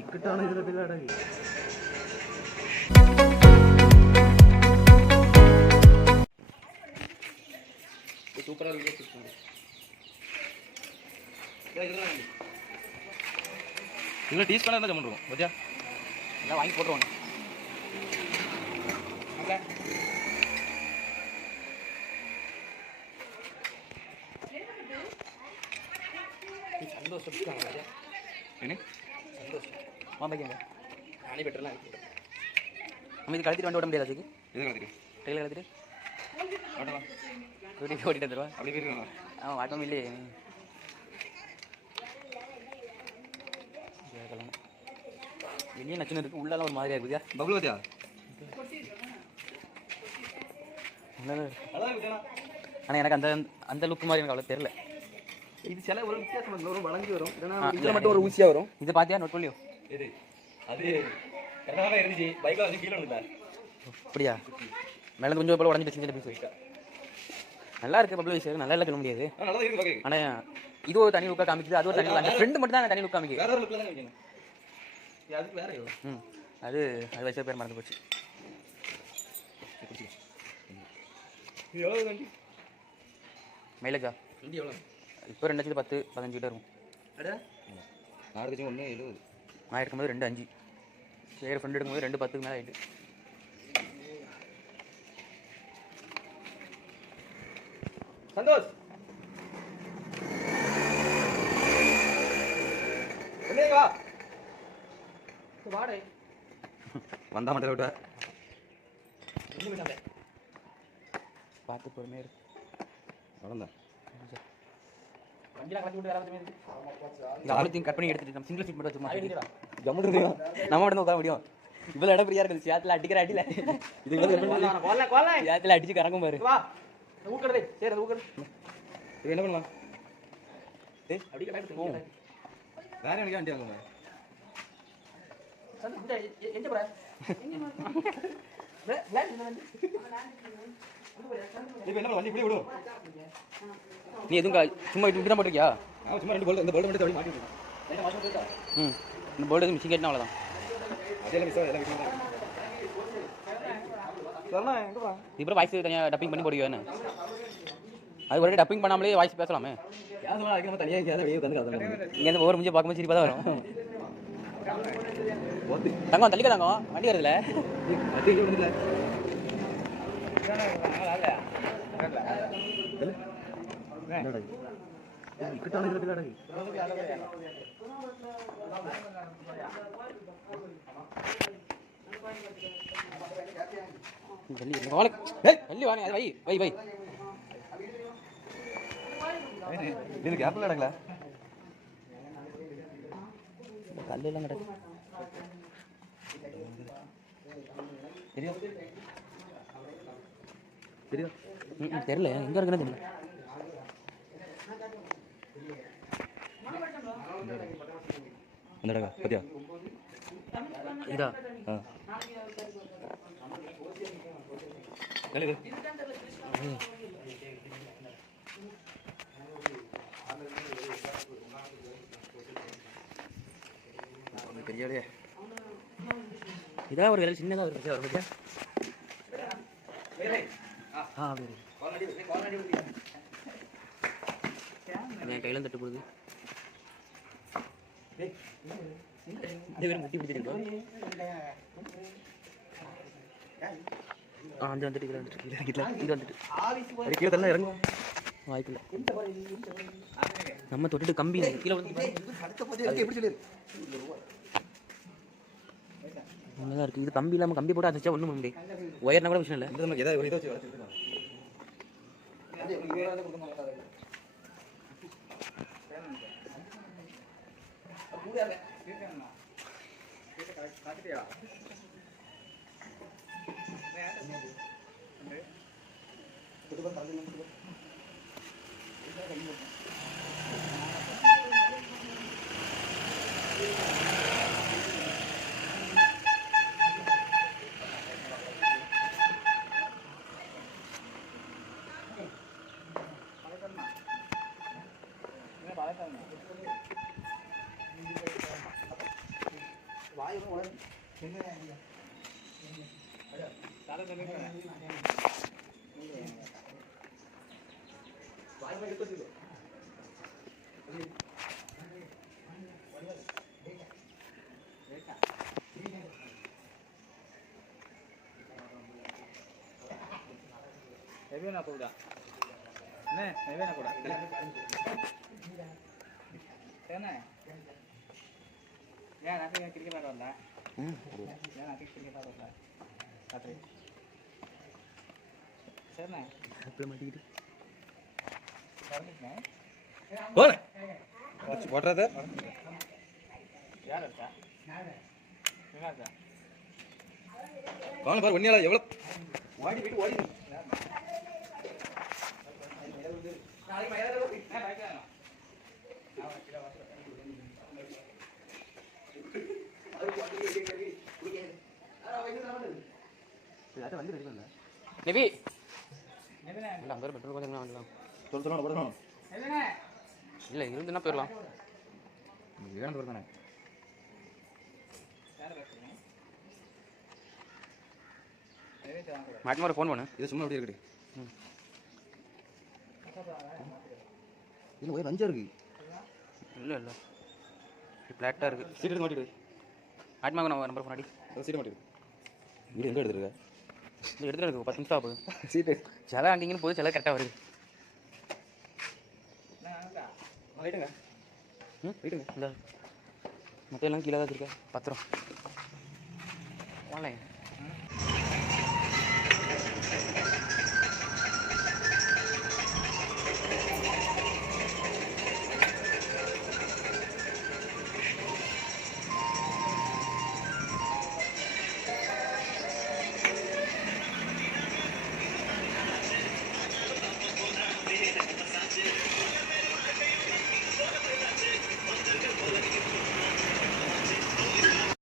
ഇക്കിട്ടാണ് ഇതിലെ പിള്ളേടെ சூப்பராக இருக்கு. இதில் டீஸ் பண்ண ஜம்மன் இருக்கும் ஓகே எல்லாம் வாங்கி போட்டுருவாங்க. சந்தோஷம் என்ன சந்தோஷம் மாம்பைங்க நானே பெட்டர்லாம் நம்ம இது கழுத்திட்டு வண்டி ஓட முடியாது. அதுக்கு இது கழுத்திட்டு கையில் கழுத்திட்டு ஓட்டலாம் ஓட்டிட்டு வந்துடுவா அப்படி போயிருக்கா. ஆமாம் வாட்டம் இல்லையே வெளியே நச்சுன்னு இருக்குது, உள்ளெல்லாம் ஒரு மாதிரியாக இருக்குதா பபுள் பார்த்தியா? ஆனால் எனக்கு அந்த அந்த லுக்கு மாதிரி எனக்கு அவ்வளோ தெரில. இது சில ஒரு வித்தியாசம் வரும், வளைஞ்சி வரும், இதில் மட்டும் ஒரு ஊசியாக வரும். இது பார்த்தியா நோட் பண்ணியோ? இது அது கரெக்டாக இருந்துச்சு. பைக்கில் வந்து கீழே வந்துட்டேன். அப்படியா? மேலே கொஞ்சம் போல உடஞ்சிட்டு சின்ன பீஸ் போயிட்டேன். நல்லா இருக்குது பப்ளு விஷயம், நல்லா இல்லை சொல்ல முடியாது. ஆனால் இது ஒரு தனி லுக்காக காமிக்குது, அது ஒரு தனி லுக். ஃப்ரெண்டு மட்டும் தான் தனி லுக் காமிக்குது. அதுக்கு வேற அது அது வச்ச பேர் மறந்து போச்சு. மைலேஜா வண்டி எவ்வளோ? இப்போ 2,10-15 கிட்ட இருக்கும். நான் எடுத்து 1,70. நான் எடுக்கும்போது 2,5. சரி ஃப்ரெண்டு எடுக்கும்போது 2,10 மேலே ஆகிட்டு. சந்தோஷ் வாடகை வந்தா மட்டும் விட்ட பார்த்து பொறுமையாக இருக்கு. வளர்ந்தேன் அவ்வளோத்தையும் கட் பண்ணி எடுத்துட்டு நம்ம சிங்கிள் சீட் மட்டும் வச்சுமா ஜம்மு நம்ம மட்டும் உட்கார முடியும். இவ்வளோ இடம் ஃப்ரீயாக இருக்குது. சேத்துல அடிக்கிற அடியில் இது சேத்துல அடிச்சு கறங்கும் பாரு. ஊக்கடே சரி அது ஊக்கடு. இது என்ன பண்ணலாம்? அப்படி வேற எனக்கு வண்டி வாங்க நீ எதுவும் சும்மா இப்படி தான் போட்டிருக்கியா? சும்மா 2 போல்ட் இந்த போல்ட் மட்டும் மாட்டி இந்த போல்ட் மிஷின் கேட்னா அவ்வளோதான். இப்போ வாய்ஸ் தனியாக டப்பிங் பண்ணி போடுவியா? என்ன அது ஒரு டப்பிங் பண்ணாமலே வாய்ஸ் பேசலாமே. இங்கேருந்து ஒவ்வொரு முடிஞ்சு பார்க்கும்போது சிரிப்பாக தான் வரும். தங்கம் தள்ளிக்க தங்கம் வண்டி வருதுல கேப்ல இடங்களா கல்லு எல்லாம் கிடக்கு. தெரியும் தெரியும் தெரியல எங்க இருக்குன்னு தெரியல. அந்த இடங்க பத்தியா இதா பெரிய இதான் ஒரு வேலை சின்னதாக ஒரு பிரச்சனை வரும். என் கையில் தட்டு போடுது. முட்டி பிடிச்சிருக்கோம். அந்த வந்துட்டு கீழே வந்துட்டு இது வந்துட்டு அது கீழே தள்ள இறங்கும் வாய்ப்பில்லை. நம்ம தொட்டுட்டு கம்பி கீழே வந்து நல்லா இருக்குது. இது கம்பி இல்லாமல் கம்பி போட்டு அடிச்சா ஒன்றும் பண்ண முடியும். ஒயர்னா கூட விஷயம் இல்லை. Heavy na kuda. Ne, heavy na kuda. Sana. Ya, nanti cricket ஆடுறோம்ல. Ya, nanti cricket ஆடுறோம்ல. ராத்திரி. சரிண்ணே. அப்படியே மாட்டிக்கிட்டு. வரணும்ண்ணே. போல. வாட்ச் போடுறத. யார் இருக்கா? நானே. எங்க இருக்கா? வாங்க பாரு ஒண்ணியால எவ்வளவு ஓடி போய் ஓடி. நாளைக்கு மயிலாடுதுறை போய் பைக் வாங்க. நபி இல்ல அங்க பெட்ரோல் கொஞ்சம் வாங்கலாம் சொல்லுங்க போடணும் இல்ல இருந்துன்னா போயிடலாம் வேணும் போய் தானே மாட்டி மாதிரி ஃபோன் பண்ணு இது சும்மா அப்படியே இருக்குது இல்லை ஒரே ரஞ்சா இருக்கு இல்லை இல்லை ஃப்ளாட்டாக இருக்குது சீட் எடுத்து மாட்டிடு மாட்டிமாங்க நான் நம்பர் ஃபோன் அடி சீட்டை மாட்டிடு வீடு எங்கே எடுத்துருக்க இது எடுத்துகிட்டு இருக்கு 10 நிமிஷம் ஆகுது சீட்டு சில அங்கேங்கன்னு போது சில கரெக்டாக வருது ரைட்டுங்க ரைட்டுங்க இந்த மொத்தம் எல்லாம் கீழே தான் வச்சுருக்கேன் 10 ரூபா ஆன்லைன்